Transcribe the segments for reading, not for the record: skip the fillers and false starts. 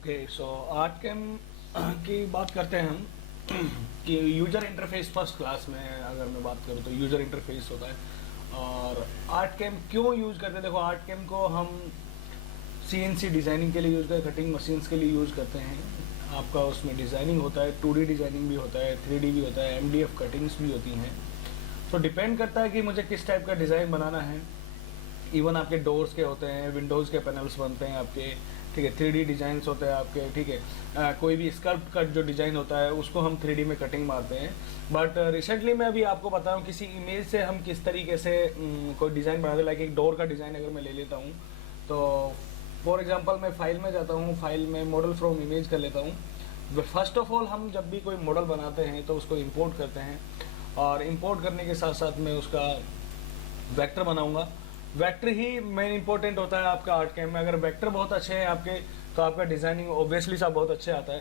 Okay, so art cam की बात करते हैं हम कि यूजर इंटरफेस फर्स्ट क्लास में अगर मैं बात करूँ तो यूजर इंटरफेस होता है। और आर्ट कैम क्यों यूज़ करते हैं? देखो, आर्ट कैम को हम सीएनसी डिज़ाइनिंग के लिए यूज़ करते हैं, कटिंग मशीन्स के लिए यूज़ करते हैं। आपका उसमें डिज़ाइनिंग होता है, 2D डिज़ाइनिंग भी होता है, 3D भी होता है, एमडीएफ कटिंग्स भी होती हैं। तो डिपेंड करता है कि मुझे किस टाइप का डिज़ाइन बनाना है। इवन आपके डोर्स के होते हैं, विंडोज़ के पैनल्स बनते हैं आपके, ठीक है, 3D डिज़ाइंस होते हैं आपके, ठीक है। कोई भी स्कल्प्ट का जो डिज़ाइन होता है उसको हम 3D में कटिंग मारते हैं। बट रिसेंटली मैं अभी आपको बताऊं किसी इमेज से हम किस तरीके से कोई डिज़ाइन बनाते हैं। लाइक एक डोर का डिज़ाइन अगर मैं ले लेता हूँ तो फॉर एग्जांपल मैं फाइल में जाता हूँ, फाइल में मॉडल फ्रॉम इमेज कर लेता हूँ। फर्स्ट ऑफ ऑल हम जब भी कोई मॉडल बनाते हैं तो उसको इंपोर्ट करते हैं, और इंपोर्ट करने के साथ साथ मैं उसका वेक्टर बनाऊंगा। वेक्टर ही मेन इंपॉर्टेंट होता है आपका आर्ट कैम में। अगर वेक्टर बहुत अच्छे हैं आपके तो आपका डिज़ाइनिंग ऑब्वियसली सा बहुत अच्छे आता है,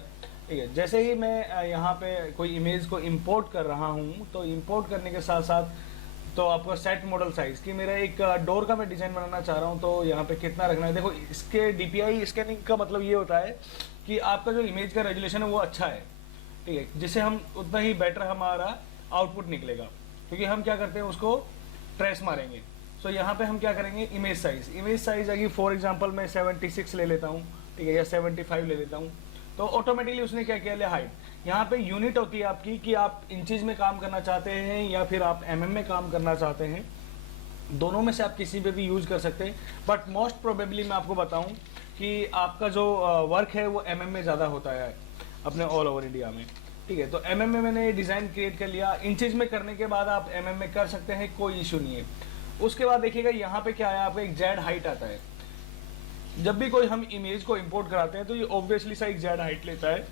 ठीक है। जैसे ही मैं यहाँ पे कोई इमेज को इंपोर्ट कर रहा हूँ तो इंपोर्ट करने के साथ साथ तो आपका सेट मॉडल साइज़ कि मेरा एक डोर का मैं डिज़ाइन बनाना चाह रहा हूँ तो यहाँ पे कितना रखना है। देखो, इसके डीपीआई स्कैनिंग का मतलब ये होता है कि आपका जो इमेज का रेजोल्यूशन है वो अच्छा है, ठीक है, जिससे हम उतना ही बेटर हमारा आउटपुट निकलेगा, क्योंकि हम क्या करते हैं उसको ट्रेस मारेंगे। सो यहाँ पे हम क्या करेंगे, इमेज साइज अगर फॉर एग्जांपल मैं 76 ले लेता हूँ, ठीक है, या 75 ले लेता हूँ, तो ऑटोमेटिकली उसने क्या किया लिया, हाइट। यहाँ पे यूनिट होती है आपकी कि आप इंचेज में काम करना चाहते हैं या फिर आप एमएम में काम करना चाहते हैं। दोनों में से आप किसी पे भी यूज कर सकते हैं, बट मोस्ट प्रोबेबली मैं आपको बताऊं कि आपका जो वर्क है वो एमएम में ज़्यादा होता है अपने ऑल ओवर इंडिया में, ठीक है। तो एमएम में मैंने डिज़ाइन क्रिएट कर लिया। इंचेज में करने के बाद आप एमएम में कर सकते हैं, कोई इशू नहीं है। उसके बाद देखिएगा यहाँ पे क्या है, आपका एक जेड हाइट आता है। जब भी कोई हम इमेज को इंपोर्ट कराते हैं तो ये ऑब्वियसली सा एक जेड हाइट लेता है,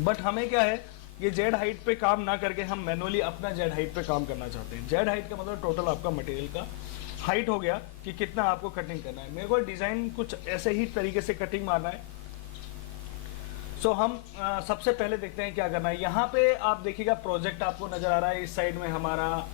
बट हमें क्या है, ये जेड हाइट पे काम ना करके हम मैनुअली अपना जेड हाइट पे काम करना चाहते हैं। जेड हाइट का मतलब टोटल आपका मटेरियल का हाइट हो गया कि कितना आपको कटिंग करना है। मेरे को डिज़ाइन कुछ ऐसे ही तरीके से कटिंग मारना है। सो हम सबसे पहले देखते हैं क्या करना है। यहाँ पे आप देखिएगा प्रोजेक्ट आपको नजर आ रहा है, इस साइड में हमारा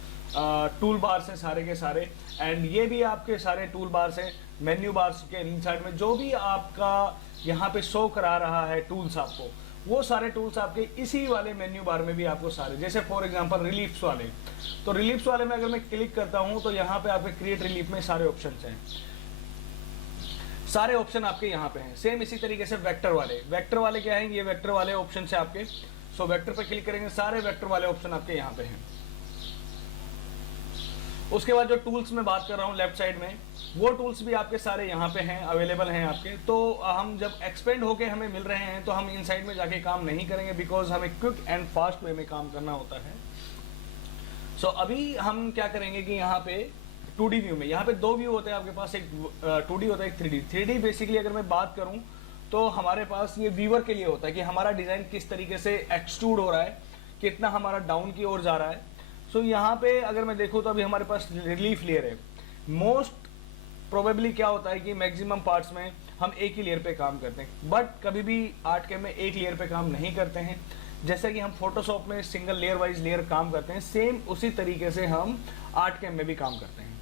टूल बार्स हैं सारे के सारे, एंड ये भी आपके सारे टूल बार्स हैं। मेन्यू बार्स के इन साइड में जो भी आपका यहाँ पे शो करा रहा है टूल्स आपको, वो सारे टूल्स आपके इसी वाले मेन्यू बार में भी आपको सारे, जैसे फॉर एग्जांपल रिलीफ्स वाले, तो रिलीफ्स वाले में अगर मैं क्लिक करता हूँ तो यहाँ पे आपके क्रिएट रिलीफ में सारे ऑप्शन हैं, सारे ऑप्शन आपके यहाँ पे हैं। सेम इसी तरीके से वेक्टर वाले क्या है, ये वेक्टर वाले ऑप्शन है आपके। सो वेक्टर पे क्लिक करेंगे, सारे वेक्टर वाले ऑप्शन आपके यहाँ पे हैं। उसके बाद जो टूल्स में बात कर रहा हूँ लेफ्ट साइड में, वो टूल्स भी आपके सारे यहाँ पे हैं, अवेलेबल हैं आपके। तो हम जब एक्सपेंड होके हमें मिल रहे हैं तो हम इन साइड में जाके काम नहीं करेंगे, बिकॉज हमें क्विक एंड फास्ट वे में काम करना होता है। सो अभी हम क्या करेंगे कि यहाँ पे 2D व्यू में, यहाँ पे दो व्यू होते हैं आपके पास, एक 2D होता है, एक 3D। 3D बेसिकली अगर मैं बात करूँ तो हमारे पास ये व्यूअर के लिए होता है कि हमारा डिज़ाइन किस तरीके से एक्सट्रूड हो रहा है, कितना हमारा डाउन की ओर जा रहा है। सो यहाँ पे अगर मैं देखूँ तो अभी हमारे पास रिलीफ लेयर है। मोस्ट प्रोबेबली क्या होता है कि मैक्सिमम पार्ट्स में हम एक ही लेयर पे काम करते हैं, बट कभी भी आर्ट कैम में एक लेयर पे काम नहीं करते हैं। जैसे कि हम फोटोशॉप में सिंगल लेयर वाइज लेयर काम करते हैं, सेम उसी तरीके से हम आर्ट कैम में भी काम करते हैं।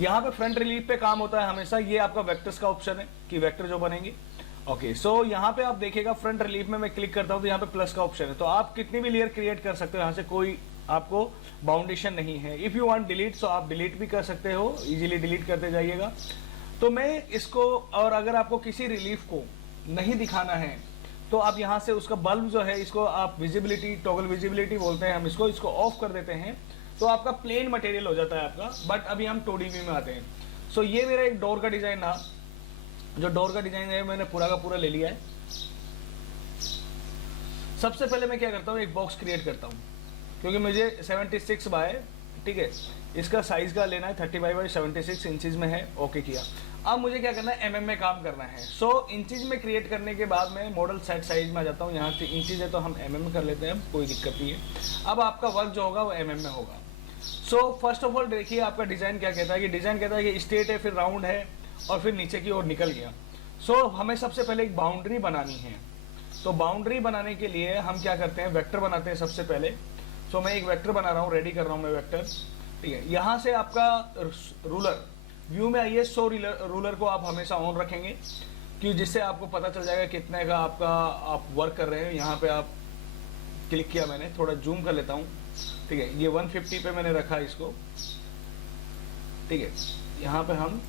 यहाँ पे फ्रंट रिलीफ पे काम होता है हमेशा। ये आपका वेक्टर्स का ऑप्शन है कि वेक्टर जो बनेंगे। ओके, सो यहाँ पे आप देखिएगा फ्रंट रिलीफ में मैं क्लिक करता हूँ तो यहाँ पे प्लस का ऑप्शन है, तो आप कितनी भी लेयर क्रिएट कर सकते हो, यहाँ से कोई आपको बाउंडेशन नहीं है। इफ़ यू वांट डिलीट सो आप डिलीट भी कर सकते हो, इजीली डिलीट करते जाइएगा। तो मैं इसको, और अगर आपको किसी रिलीफ को नहीं दिखाना है तो आप यहाँ से उसका बल्ब जो है, इसको आप विजिबिलिटी, टॉगल विजिबिलिटी बोलते हैं हम इसको ऑफ कर देते हैं, तो आपका प्लेन मटेरियल हो जाता है आपका। बट अभी हम 2D व्यू में आते हैं। सो ये मेरा एक डोर का डिज़ाइन था, जो डोर का डिज़ाइन है मैंने पूरा का पूरा ले लिया है। सबसे पहले मैं क्या करता हूँ, एक बॉक्स क्रिएट करता हूँ, क्योंकि मुझे 76 बाय, ठीक है, इसका साइज का लेना है, 35 बाय 76 इंचेस में है। ओके किया। अब मुझे क्या करना है, एमएम में काम करना है। सो इंचेस में क्रिएट करने के बाद मैं मॉडल सेट साइज में आ जाता हूँ। यहाँ से इंचेस है तो हम एमएम में कर लेते हैं, कोई दिक्कत नहीं है। अब आपका वर्क जो होगा वो एमएम में होगा। सो फर्स्ट ऑफ ऑल देखिए आपका डिज़ाइन क्या कहता है, कि डिज़ाइन कहता है कि स्ट्रेट है, फिर राउंड है, और फिर नीचे की ओर निकल गया। सो हमें सबसे पहले एक बाउंड्री बनानी है। तो बाउंड्री बनाने के लिए हम क्या करते हैं, वेक्टर बनाते हैं सबसे पहले। सो मैं एक वेक्टर बना रहा हूँ, रेडी कर रहा हूँ मैं वेक्टर, ठीक है। यहाँ से आपका रूलर व्यू में आइए। सो रूलर को आप हमेशा ऑन रखेंगे। कि जिससे आपको पता चल जाएगा कितने का आपका आप वर्क कर रहे हैं। यहाँ पे आप क्लिक किया मैंने, थोड़ा जूम कर लेता हूँ, ठीक है। ये 150 पे मैंने रखा इसको, ठीक है। यहाँ पे हम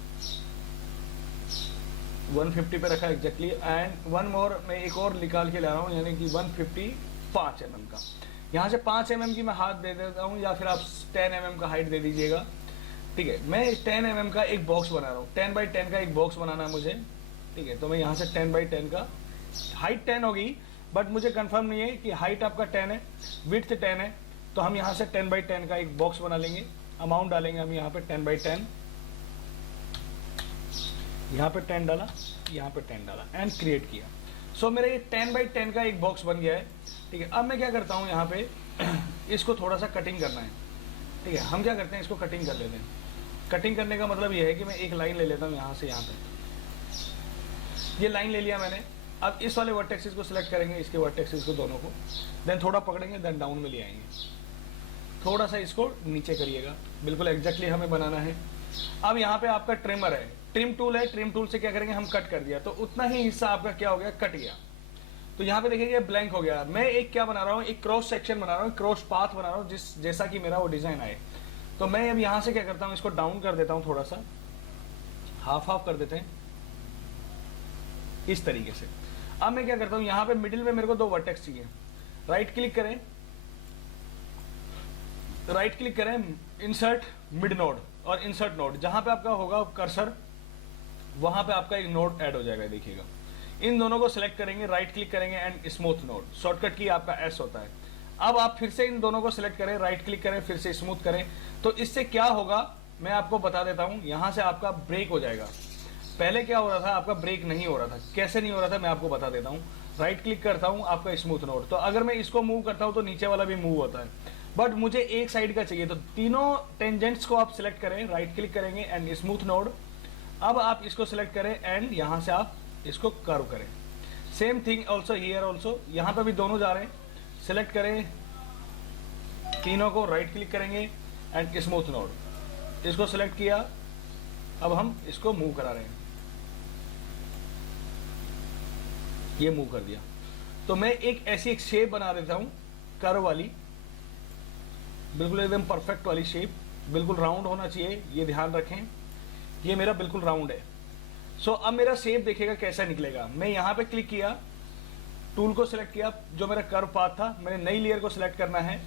150 पे रखा एग्जैक्टली। एंड वन मोर, मैं एक और निकाल के ला रहा हूँ, यानी कि 155 mm का। यहाँ से 5 mm की मैं हाथ दे देता हूँ, या फिर आप 10 mm का हाइट दे दीजिएगा, ठीक है। मैं 10 mm का एक बॉक्स बना रहा हूँ, 10 बाई 10 का एक बॉक्स बनाना है मुझे, ठीक है। तो मैं यहाँ से 10 बाई 10 का, हाइट 10 होगी, बट मुझे कंफर्म नहीं है कि हाइट आपका 10 है, विड्थ 10 है। तो हम यहाँ से 10 बाई 10 का एक बॉक्स बना लेंगे। अमाउंट डालेंगे हम यहाँ पे 10 बाई 10, यहाँ पे 10 डाला, यहाँ पे 10 डाला एंड क्रिएट किया। सो मेरा ये 10 बाई 10 का एक बॉक्स बन गया है, ठीक है। अब मैं क्या करता हूँ, यहाँ पे इसको थोड़ा सा कटिंग करना है, ठीक है। हम क्या करते हैं, इसको कटिंग कर लेते हैं। कटिंग करने का मतलब ये है कि मैं एक लाइन ले लेता हूँ यहाँ से यहाँ पे, ये लाइन ले लिया मैंने। अब इस वाले वर्टेक्सेस को सिलेक्ट करेंगे, इसके वर्टेक्सेस को दोनों को, देन थोड़ा पकड़ेंगे, देन डाउन में ले आएंगे, थोड़ा सा इसको नीचे करिएगा, बिल्कुल एग्जैक्टली हमें बनाना है। अब यहाँ पे आपका ट्रिमर है, ट्रिम टूल है, ट्रिम टूल से क्या करेंगे, हम कट कर दिया, तो उतना ही हिस्सा आपका क्या हो गया, कट गया। तो यहाँ पे देखिए ब्लैंक हो गया। मैं एक क्या बना रहा हूँ, एक क्रॉस सेक्शन बना रहा हूँ, क्रॉस पाथ बना रहा हूँ, जैसा कि मेरा वो डिजाइन आए। तो मैं अब यहाँ से क्या करता हूँ, इसको डाउन कर देता हूँ, थोड़ा सा हाफ हाफ कर देते हैं इस तरीके से। अब मैं क्या करता हूँ, यहाँ पे मिडिल में मेरे को 2 वर्टेक्स चाहिए। राइट क्लिक करें, राइट क्लिक करें, इंसर्ट मिड नोड और इंसर्ट नोड, जहां पे आपका होगा कर्सर वहां पे आपका एक नोड ऐड हो जाएगा, देखिएगा। इन दोनों को सिलेक्ट करेंगे, राइट क्लिक करेंगे एंड स्मूथ नोड, शॉर्टकट की आपका एस होता है। अब आप फिर से इन दोनों को सिलेक्ट करें, राइट क्लिक करें, फिर से स्मूथ करें। तो इससे क्या होगा मैं आपको बता देता हूं, यहां से आपका ब्रेक हो जाएगा। पहले क्या हो रहा था, आपका ब्रेक नहीं हो रहा था। कैसे नहीं हो रहा था मैं आपको बता देता हूँ। राइट क्लिक करता हूँ, आपका स्मूथ नोड, तो अगर मैं इसको मूव करता हूँ तो नीचे वाला भी मूव होता है, बट मुझे एक साइड का चाहिए। तो तीनों टेंजेंट्स को आप सिलेक्ट करें, राइट क्लिक करेंगे एंड स्मूथ नोड। अब आप इसको सिलेक्ट करें एंड यहां से आप इसको कर्व करें। Same thing also here also, यहां पे भी दोनों जा रहे हैं। सिलेक्ट करें तीनों को, राइट क्लिक करेंगे एंड स्मूथ नोड, इसको सिलेक्ट किया। अब हम इसको मूव करा रहे हैं, ये मूव कर दिया। तो मैं एक ऐसी एक शेप बना देता हूं, कर्व वाली, बिल्कुल एकदम परफेक्ट वाली शेप, बिल्कुल राउंड होना चाहिए, ये ध्यान रखें। ये मेरा बिल्कुल राउंड है। सो अब मेरा शेप देखिएगा कैसा निकलेगा। मैं यहाँ पे क्लिक किया, टूल को सिलेक्ट किया, जो मेरा कर्व पाथ था, मैंने नई लेयर को सिलेक्ट करना है।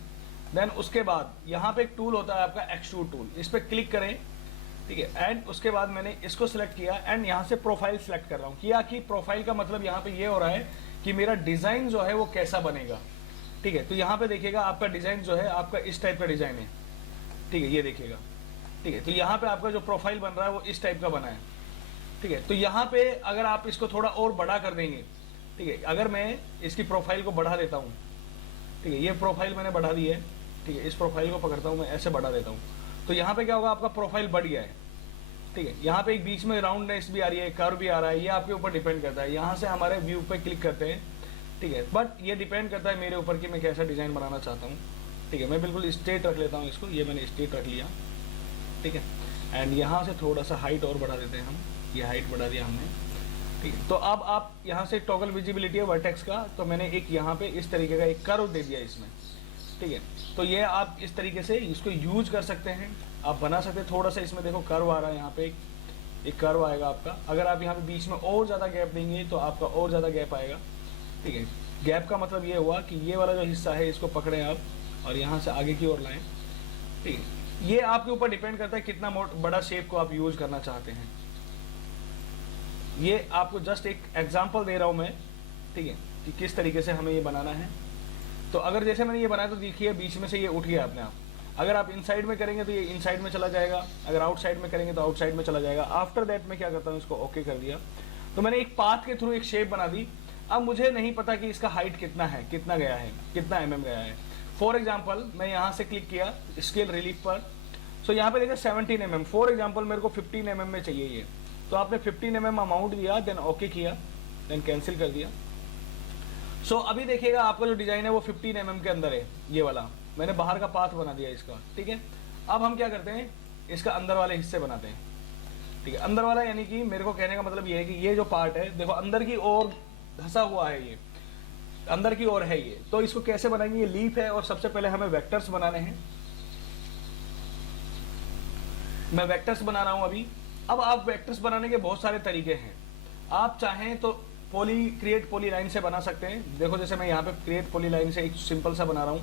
देन उसके बाद यहाँ पे एक टूल होता है आपका एक्सट्रूड टूल, इस पर क्लिक करें, ठीक है। एंड उसके बाद मैंने इसको सिलेक्ट किया एंड यहाँ से प्रोफाइल सिलेक्ट कर रहा हूँ। किया कि प्रोफाइल का मतलब यहाँ पे ये हो रहा है कि मेरा डिजाइन जो है वो कैसा बनेगा, ठीक है। तो यहाँ पे देखिएगा आपका डिजाइन जो है आपका इस टाइप का डिजाइन है, ठीक है, ये देखिएगा, ठीक है। तो यहाँ पे आपका जो प्रोफाइल बन रहा है वो इस टाइप का बना है, ठीक है। तो यहाँ पे अगर आप इसको थोड़ा और बड़ा कर देंगे, ठीक है, अगर मैं इसकी प्रोफाइल को बढ़ा देता हूँ, ठीक है, ये प्रोफाइल मैंने बढ़ा दी है, ठीक है। इस प्रोफाइल को पकड़ता हूँ मैं, ऐसे बढ़ा देता हूँ, तो यहाँ पे क्या होगा, आपका प्रोफाइल बढ़ गया है, ठीक है। यहाँ पे एक बीच में राउंडनेस भी आ रही है, कर्व भी आ रहा है, ये आपके ऊपर डिपेंड करता है। यहाँ से हमारे व्यू पे क्लिक करते हैं, ठीक है, बट ये डिपेंड करता है मेरे ऊपर कि मैं कैसा डिजाइन बनाना चाहता हूँ, ठीक है। मैं बिल्कुल स्ट्रेट रख लेता हूँ इसको, ये मैंने स्ट्रेट रख लिया, ठीक है। एंड यहाँ से थोड़ा सा हाइट और बढ़ा देते हैं हम, ये हाइट बढ़ा दिया हमने, ठीक है। तो अब आप यहाँ से टॉगल विजिबिलिटी है वर्टेक्स का, तो मैंने एक यहाँ पे इस तरीके का एक कर्व दे दिया इसमें, ठीक है। तो ये आप इस तरीके से इसको यूज कर सकते हैं, आप बना सकते हैं। थोड़ा सा इसमें देखो कर्व आ रहा है, यहाँ पे एक कर्व आएगा आपका। अगर आप यहाँ पे बीच में और ज़्यादा गैप देंगे तो आपका और ज़्यादा गैप आएगा, ठीक है। गैप का मतलब ये हुआ कि ये वाला जो हिस्सा है इसको पकड़ें आप और यहाँ से आगे की ओर लाएं, ठीक है। ये आपके ऊपर डिपेंड करता है कितना बड़ा शेप को आप यूज करना चाहते हैं। ये आपको जस्ट एक एग्जांपल दे रहा हूं मैं, ठीक है, कि किस तरीके से हमें ये बनाना है। तो अगर जैसे मैंने ये बनाया तो देखिए बीच में से ये उठ गया अपने आप। अगर आप इनसाइड में करेंगे तो ये इनसाइड में चला जाएगा, अगर आउटसाइड में करेंगे तो आउटसाइड में चला जाएगा। आफ्टर दैट मैं क्या करता हूँ, इसको ओके कर दिया। तो मैंने एक पाथ के थ्रू एक शेप बना दी। अब मुझे नहीं पता कि इसका हाइट कितना है, कितना गया है, कितना mm गया है। फॉर एग्जाम्पल मैं यहाँ से क्लिक किया स्केल रिलीफ पर, सो यहाँ पे देखिए 17 mm। फॉर एग्जाम्पल मेरे को 15 mm में चाहिए ये, तो आपने 15 mm अमाउंट दिया, देन ओके किया, देन कैंसिल कर दिया। सो अभी देखिएगा आपका जो डिजाइन है वो 15 mm के अंदर है, ये वाला मैंने बाहर का पाथ बना दिया इसका, ठीक है। अब हम क्या करते हैं, इसका अंदर वाले हिस्से बनाते हैं। ठीक है, अंदर वाला यानी कि मेरे को कहने का मतलब ये है कि ये जो पार्ट है देखो अंदर की ओर धंसा हुआ है, ये अंदर की ओर है ये। तो इसको कैसे बनाएंगे, ये लीफ है और सबसे पहले हमें वेक्टर्स बनाने हैं। मैं वेक्टर्स बना रहा हूं अभी। अब आप वेक्टर्स बनाने के बहुत सारे तरीके हैं। आप चाहें तो क्रिएट पॉली लाइन से बना सकते हैं। देखो जैसे मैं यहाँ पे क्रिएट पॉली लाइन से एक सिंपल सा बना रहा हूँ,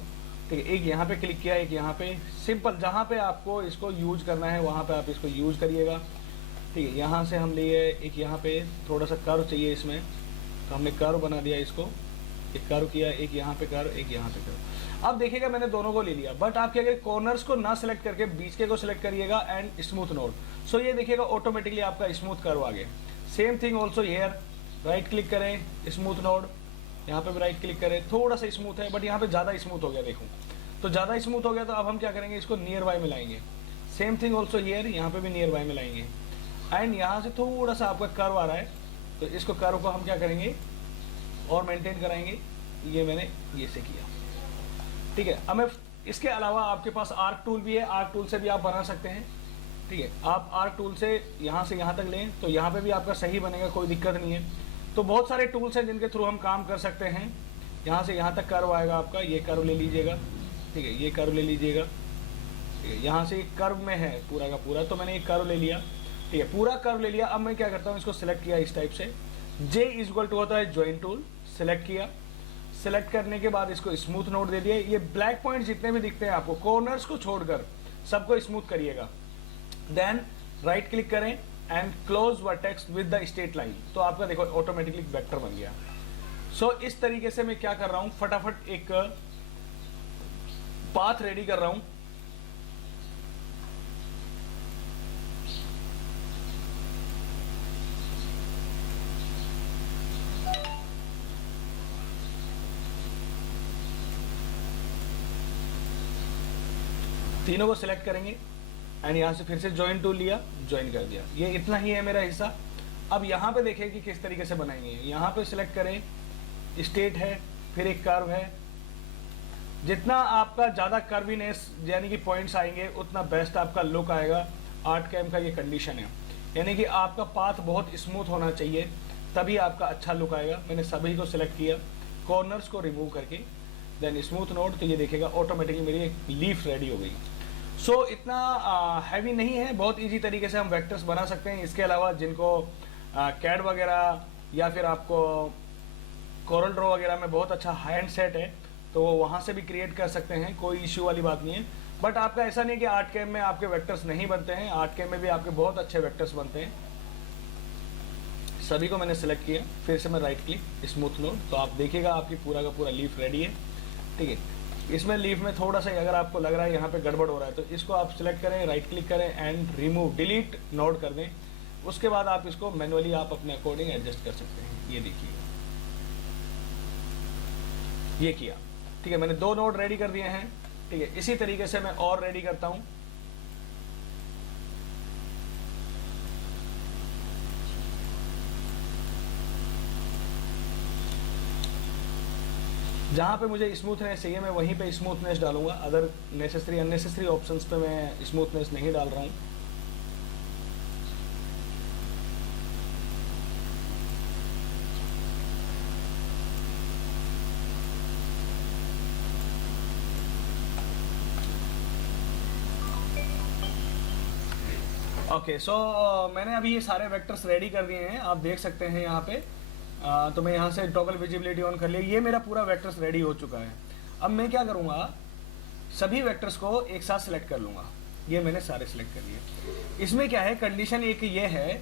ठीक है। एक यहाँ पे क्लिक किया, एक यहाँ पे, सिंपल जहाँ पे आपको इसको यूज करना है वहाँ पे आप इसको यूज करिएगा, ठीक है। यहाँ से हम लिए एक, यहाँ पे थोड़ा सा कर्व चाहिए इसमें, तो हमने कर्व बना दिया इसको, एक कर्व किया, एक यहाँ पे कर्व, एक यहाँ पे कर्व। अब देखिएगा मैंने दोनों को ले लिया, बट आप क्या करिए कॉर्नर्स को ना सिलेक्ट करके बीच के को सिलेक्ट करिएगा एंड स्मूथ नोड। सो ये देखिएगा ऑटोमेटिकली आपका स्मूथ कर्व आ गया। Same thing also here, right click करें, स्मूथ नोड, यहाँ पे भी राइट क्लिक करें, थोड़ा सा स्मूथ है बट यहाँ पे ज़्यादा स्मूथ हो गया, देखो तो ज़्यादा स्मूथ हो गया। तो अब हम क्या करेंगे, इसको नियर बाय मिलाएंगे। सेम थिंग ऑल्सो हियर, यहाँ पे भी नियर बाय मिलाएंगे एंड यहाँ से थोड़ा सा आपका कर्व आ रहा है, तो इसको कर्व को हम क्या करेंगे और मेंटेन कराएंगे। ये मैंने ये से किया, ठीक है। अब मैं इसके अलावा आपके पास आर्क टूल भी है, आर्क टूल से भी आप बना सकते हैं, ठीक है। आप आर्क टूल से यहाँ तक लें तो यहाँ पे भी आपका सही बनेगा, कोई दिक्कत नहीं है। तो बहुत सारे टूल्स हैं जिनके थ्रू हम काम कर सकते हैं। यहाँ से यहाँ तक कर्व आएगा आपका, ये कर्व ले लीजिएगा, ठीक है, ये कर्व ले लीजिएगा, ठीक है। यहाँ से कर्व में है पूरा का पूरा, तो मैंने एक कर्व ले लिया, ठीक है, पूरा कर्व ले लिया। अब मैं क्या करता हूँ, इसको सिलेक्ट किया इस टाइप से, J इक्वल टू होता है ज्वाइन टूल, सिलेक्ट किया। सिलेक्ट करने के बाद इसको स्मूथ नोड दे दिया। ये ब्लैक पॉइंट जितने भी दिखते हैं आपको, कॉर्नर्स को छोड़कर सबको स्मूथ करिएगा। देन राइट क्लिक करें and close vertex with the straight line, तो आपका देखो ऑटोमेटिकली वेक्टर बन गया। सो इस तरीके से मैं क्या कर रहा हूं, फटाफट एक पाथ रेडी कर रहा हूं। तीनों को सिलेक्ट करेंगे एंड यहाँ से फिर से ज्वाइन टूल लिया, ज्वाइन कर दिया। ये इतना ही है मेरा हिस्सा। अब यहाँ पे देखें कि किस तरीके से बनाएंगे। यहाँ पे सिलेक्ट करें, स्टेट है, फिर एक कर्व है। जितना आपका ज़्यादा कर्वीनेस यानी कि पॉइंट्स आएंगे उतना बेस्ट आपका लुक आएगा। आर्ट कैम का ये कंडीशन है, यानी कि आपका पाथ बहुत स्मूथ होना चाहिए, तभी आपका अच्छा लुक आएगा। मैंने सभी को सिलेक्ट किया, कॉर्नर्स को रिमूव करके, देन स्मूथ नोड, तो ये देखेगा ऑटोमेटिकली मेरी एक लीफ रेडी हो गई। सो इतना हैवी नहीं है, बहुत इजी तरीके से हम वेक्टर्स बना सकते हैं। इसके अलावा जिनको कैड वगैरह या फिर आपको कोरल ड्रॉ वगैरह में बहुत अच्छा हैंड सेट है तो वो वहाँ से भी क्रिएट कर सकते हैं, कोई इश्यू वाली बात नहीं है। बट आपका ऐसा नहीं कि आर्ट कैम में आपके वेक्टर्स नहीं बनते हैं, आर्ट कैम में भी आपके बहुत अच्छे वेक्टर्स बनते हैं। सभी को मैंने सेलेक्ट किया, फिर से मैं राइट क्लिक, स्मूथ नोड, तो आप देखिएगा आपकी पूरा का पूरा लीफ रेडी है, ठीक है। इसमें लीफ में थोड़ा सा अगर आपको लग रहा है यहाँ पे गड़बड़ हो रहा है तो इसको आप सिलेक्ट करें, राइट क्लिक करें एंड रिमूव, डिलीट नोड कर दें। उसके बाद आप इसको मैनुअली आप अपने अकॉर्डिंग एडजस्ट कर सकते हैं। ये देखिए, ये किया, ठीक है। मैंने 2 नोड रेडी कर दिए हैं, ठीक है। इसी तरीके से मैं और रेडी करता हूं। जहां पे मुझे स्मूथनेस चाहिए मैं वहीं पे स्मूथनेस डालूंगा, अदर अननेसेसरी ऑप्शंस पे मैं स्मूथनेस नहीं डाल रहा हूं। ओके, सो मैंने अभी ये सारे वेक्टर्स रेडी कर दिए हैं, आप देख सकते हैं यहाँ पे। तो मैं यहाँ से टॉगल विजिबिलिटी ऑन कर लिया, ये मेरा पूरा वेक्टर्स रेडी हो चुका है। अब मैं क्या करूँगा, सभी वेक्टर्स को एक साथ सिलेक्ट कर लूँगा। ये मैंने सारे सिलेक्ट कर लिए। इसमें क्या है, कंडीशन एक ये है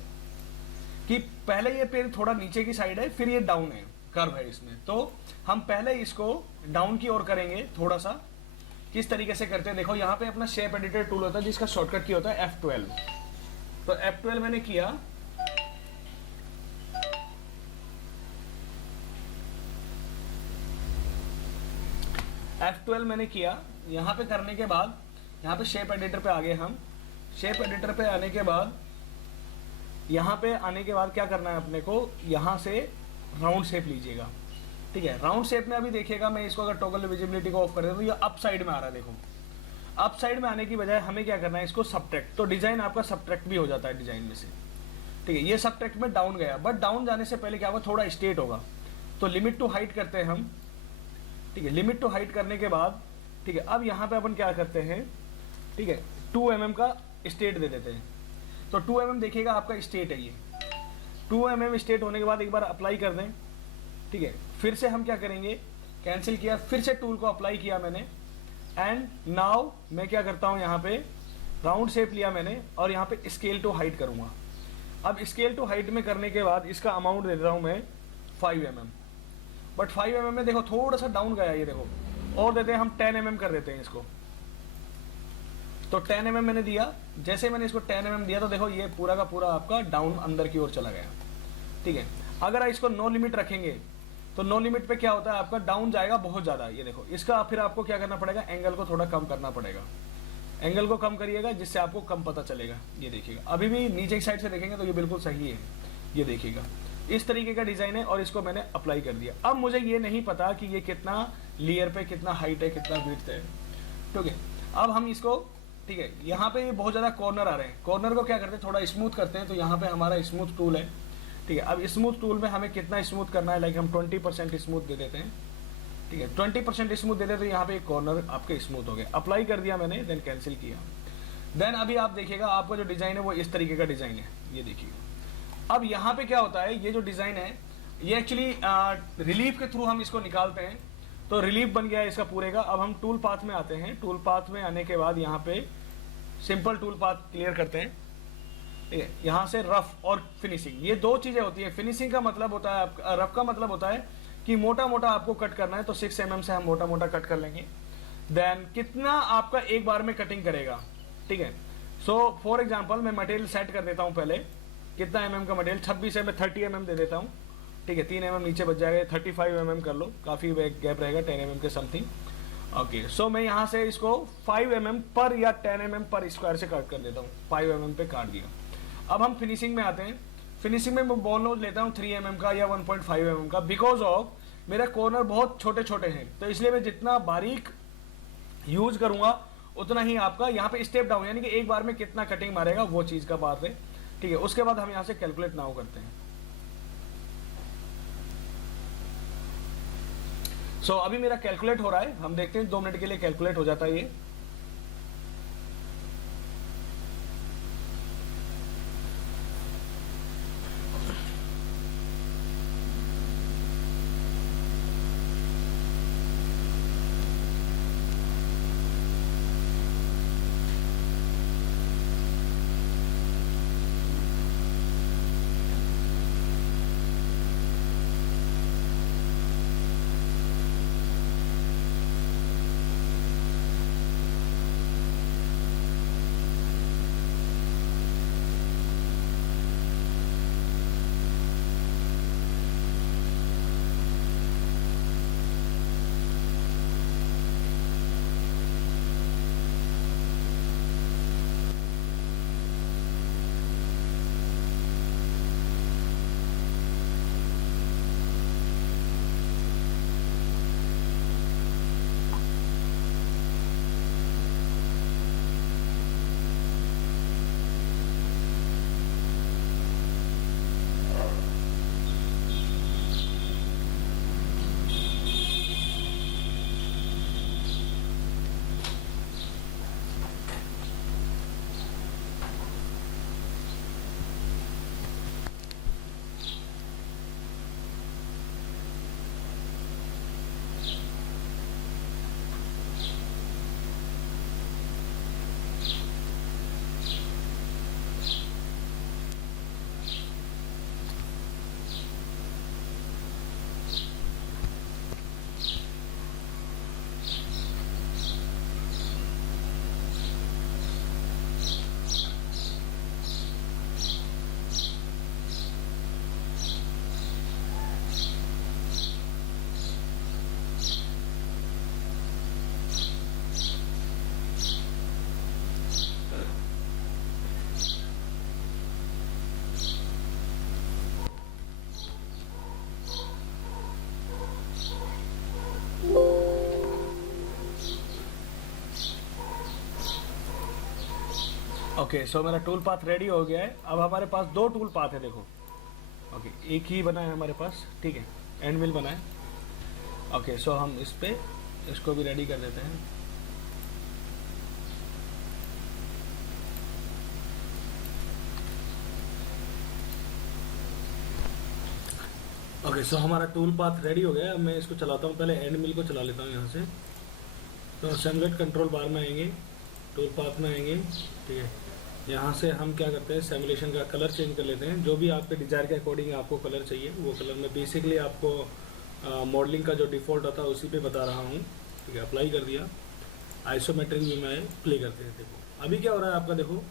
कि पहले ये पेड़ थोड़ा नीचे की साइड है, फिर ये डाउन है, कर्व है इसमें, तो हम पहले इसको डाउन की ओर करेंगे थोड़ा सा। किस तरीके से करते हैं देखो, यहाँ पे अपना शेप एडिटर टूल होता है जिसका शॉर्टकट की होता है F12। तो F12 मैंने किया, F12 मैंने किया। यहाँ पे करने के बाद यहाँ पे शेप एडिटर पे आ गए हम। शेप एडिटर पे आने के बाद यहाँ पे आने के बाद क्या करना है अपने को, यहाँ से राउंड शेप लीजिएगा, ठीक है। राउंड शेप में अभी देखिएगा, मैं इसको अगर टॉगल विजिबिलिटी को ऑफ कर देता हूँ तो ये अप साइड में आ रहा है, देखो अप साइड में आने की बजाय हमें क्या करना है, इसको सबट्रैक्ट, तो डिजाइन आपका सबट्रैक्ट भी हो जाता है डिजाइन में से, ठीक है। ये सबट्रैक्ट में डाउन गया, बट डाउन जाने से पहले क्या होगा, थोड़ा स्टेट होगा, तो लिमिट टू हाइट करते हैं हम, ठीक है। लिमिट टू हाइट करने के बाद, ठीक है, अब यहाँ पे अपन क्या करते हैं, ठीक है, 2 mm का स्टेट दे देते हैं। तो 2 mm देखिएगा आपका स्टेट है ये, 2 mm स्टेट होने के बाद एक बार अप्लाई कर दें, ठीक है। फिर से हम क्या करेंगे, कैंसिल किया, फिर से टूल को अप्लाई किया मैंने, एंड नाउ मैं क्या करता हूँ, यहाँ पे राउंड शेप लिया मैंने और यहाँ पे स्केल टू हाइट करूँगा। अब स्केल टू हाइट में करने के बाद इसका अमाउंट दे देता हूँ मैं 5 mm, बट 5 mm में देखो थोड़ा सा डाउन गया ये देखो, और देते हैं हम 10 mm कर देते हैं इसको। तो 10 mm मैंने दिया, जैसे मैंने इसको 10 mm दिया तो देखो ये पूरा का पूरा आपका डाउन अंदर की ओर चला गया, ठीक है। अगर इसको नो लिमिट रखेंगे तो नो लिमिट पे क्या होता है, आपका डाउन जाएगा बहुत ज़्यादा, ये देखो। इसका फिर आपको क्या करना पड़ेगा, एंगल को थोड़ा कम करना पड़ेगा, एंगल को कम करिएगा जिससे आपको कम पता चलेगा। ये देखिएगा, अभी भी नीचे की साइड से देखेंगे तो ये बिल्कुल सही है, ये देखिएगा इस तरीके का डिज़ाइन है, और इसको मैंने अप्लाई कर दिया। अब मुझे ये नहीं पता कि ये कितना लेयर पे कितना हाइट है, कितना विड्थ है, ठीक है। अब हम इसको, ठीक है, यहाँ पे ये बहुत ज़्यादा कॉर्नर आ रहे हैं, कॉर्नर को क्या करते हैं, थोड़ा स्मूथ करते हैं। तो यहाँ पे हमारा स्मूथ टूल है, ठीक है। अब स्मूथ टूल में हमें कितना स्मूथ करना है, लाइक हम 20% स्मूथ दे देते हैं, ठीक है। 20% स्मूथ दे देते तो यहाँ पे एक कॉर्नर आपके स्मूथ हो गए। अप्लाई कर दिया मैंने, देन कैंसिल किया। देन अभी आप देखिएगा आपका जो डिज़ाइन है वो इस तरीके का डिज़ाइन है, ये देखिएगा। अब यहाँ पे क्या होता है, ये जो डिज़ाइन है ये एक्चुअली रिलीफ के थ्रू हम इसको निकालते हैं, तो रिलीफ बन गया है इसका पूरे का। अब हम टूल पाथ में आते हैं, टूल पाथ में आने के बाद यहाँ पे सिंपल टूल पाथ क्लियर करते हैं, ठीक है। यहाँ से रफ और फिनिशिंग, ये दो चीज़ें होती है। फिनिशिंग का मतलब होता है आपका, रफ का मतलब होता है कि मोटा मोटा आपको कट करना है, तो 6 mm से हम मोटा मोटा कट कर लेंगे। देन कितना आपका एक बार में कटिंग करेगा, ठीक है। सो फॉर एग्जांपल मैं मटेरियल सेट कर देता हूँ पहले, कितना mm का मटेरियल, 26 है, मैं 30 mm दे देता हूँ, ठीक है। 3 mm नीचे बच जाएगा, 35 mm कर लो, काफ़ी गैप रहेगा 10 mm के समथिंग, ओके। सो मैं यहाँ से इसको 5 mm पर या 10 mm पर स्क्वायर से कट कर देता हूँ, 5 mm पे काट दिया। अब हम फिनिशिंग में आते हैं। फिनिशिंग में मैं बॉल नोज लेता हूँ 3 mm का या 1.5 mm का, बिकॉज ऑफ मेरा कॉर्नर बहुत छोटे छोटे हैं, तो इसलिए मैं जितना बारीक यूज करूंगा उतना ही आपका यहाँ पे स्टेप डाउन, यानी कि एक बार में कितना कटिंग मारेगा वो चीज का बात है, ठीक है। उसके बाद हम यहाँ से कैलकुलेट नाउ करते हैं। सो अभी मेरा कैलकुलेट हो रहा है, हम देखते हैं 2 मिनट के लिए कैलकुलेट हो जाता है ये। ओके, सो मेरा टूल पाथ रेडी हो गया है। अब हमारे पास दो टूल पाथ है, देखो। ओके, एक ही बना है हमारे पास, ठीक है, एंड मिल बना है। ओके, सो हम इस पे इसको भी रेडी कर देते हैं। ओके, सो हमारा टूल पाथ रेडी हो गया है। अब मैं इसको चलाता हूँ, पहले एंड मिल को चला लेता हूँ यहाँ से। तो असेंबलेट कंट्रोल बार में आएंगे, टूल पाथ में आएंगे, ठीक है। यहाँ से हम क्या करते हैं, सिमुलेशन का कलर चेंज कर लेते हैं। जो भी आपके डिज़ायर के अकॉर्डिंग आपको कलर चाहिए वो कलर में बेसिकली आपको मॉडलिंग का जो डिफ़ॉल्ट होता है उसी पे बता रहा हूँ, ठीक है। अप्लाई कर दिया, आइसोमेट्रिक भी मैं प्ले करते हैं। देखो अभी क्या हो रहा है आपका, देखो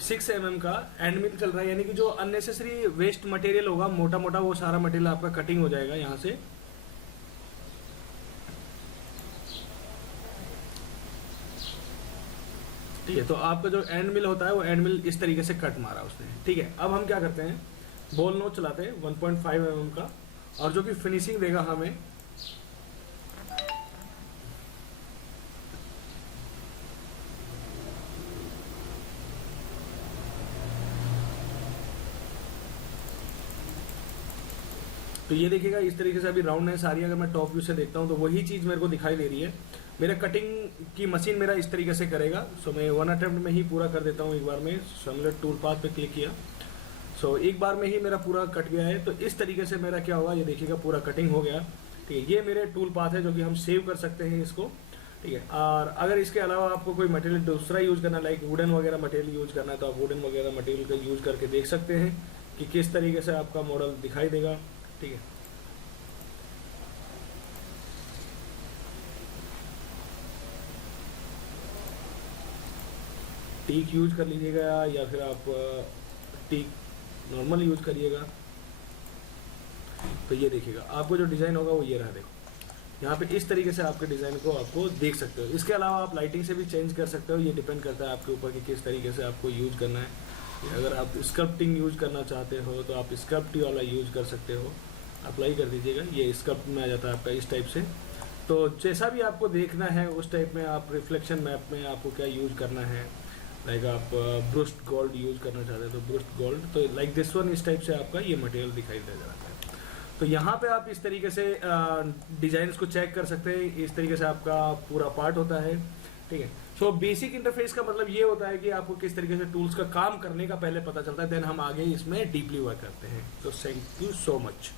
6 mm का एंड मिल चल रहा है, यानी कि जो अननेसेसरी वेस्ट मटेरियल होगा मोटा मोटा वो सारा मटेरियल आपका कटिंग हो जाएगा यहाँ से। ठीक है, तो आपका जो एंड मिल होता है वो एंड मिल इस तरीके से कट मारा उसने, ठीक है। अब हम क्या करते हैं, बॉल नोच चलाते हैं 1.5 mm का, और जो कि फिनिशिंग देगा हमें तो ये देखिएगा इस तरीके से अभी राउंडनेस आ रही है। अगर मैं टॉप व्यू से देखता हूँ तो वही चीज़ मेरे को दिखाई दे रही है। मेरा कटिंग की मशीन मेरा इस तरीके से करेगा। सो मैं 1 अटेम्प्ट में ही पूरा कर देता हूँ एक बार में। सो हमने टूल पाथ पे क्लिक किया, सो एक बार में ही मेरा पूरा कट गया है। तो इस तरीके से मेरा क्या होगा, ये देखिएगा पूरा कटिंग हो गया, ठीक है। ये मेरे टूल पाथ है जो कि हम सेव कर सकते हैं इसको, ठीक है। और अगर इसके अलावा आपको कोई मटेरियल दूसरा यूज़ करना, लाइक वुडन वगैरह मटेरियल यूज़ करना है, तो आप वुडन वगैरह मटेरियल का यूज़ करके देख सकते हैं कि किस तरीके से आपका मॉडल दिखाई देगा, ठीक है। टीक यूज कर लीजिएगा या फिर आप टीक नॉर्मल यूज करिएगा। तो ये देखिएगा आपको जो डिज़ाइन होगा वो ये रहा। देखो यहाँ पे इस तरीके से आपके डिज़ाइन को आपको देख सकते हो। इसके अलावा आप लाइटिंग से भी चेंज कर सकते हो, ये डिपेंड करता है आपके ऊपर कि किस तरीके से आपको यूज करना है। अगर आप स्कल्पटिंग यूज करना चाहते हो तो आप स्कल्पटी वाला यूज कर सकते हो। अप्लाई कर दीजिएगा, ये स्कल्प्ट में आ जाता है आपका इस टाइप से। तो जैसा भी आपको देखना है उस टाइप में आप रिफ्लेक्शन मैप में आपको क्या यूज करना है, लाइक आप ब्रूस्ट गोल्ड यूज करना चाहते हैं तो ब्रूस्ट गोल्ड, तो लाइक दिस वन इस टाइप से आपका ये मटेरियल दिखाई दे जाता है। तो यहाँ पे आप इस तरीके से डिजाइन्स को चेक कर सकते हैं। इस तरीके से आपका पूरा पार्ट होता है, ठीक है। सो बेसिक इंटरफेस का मतलब ये होता है कि आपको किस तरीके से टूल्स का काम करने का पहले पता चलता है, देन हम आगे इसमें डीपली वर्क करते हैं। तो थैंक यू सो मच।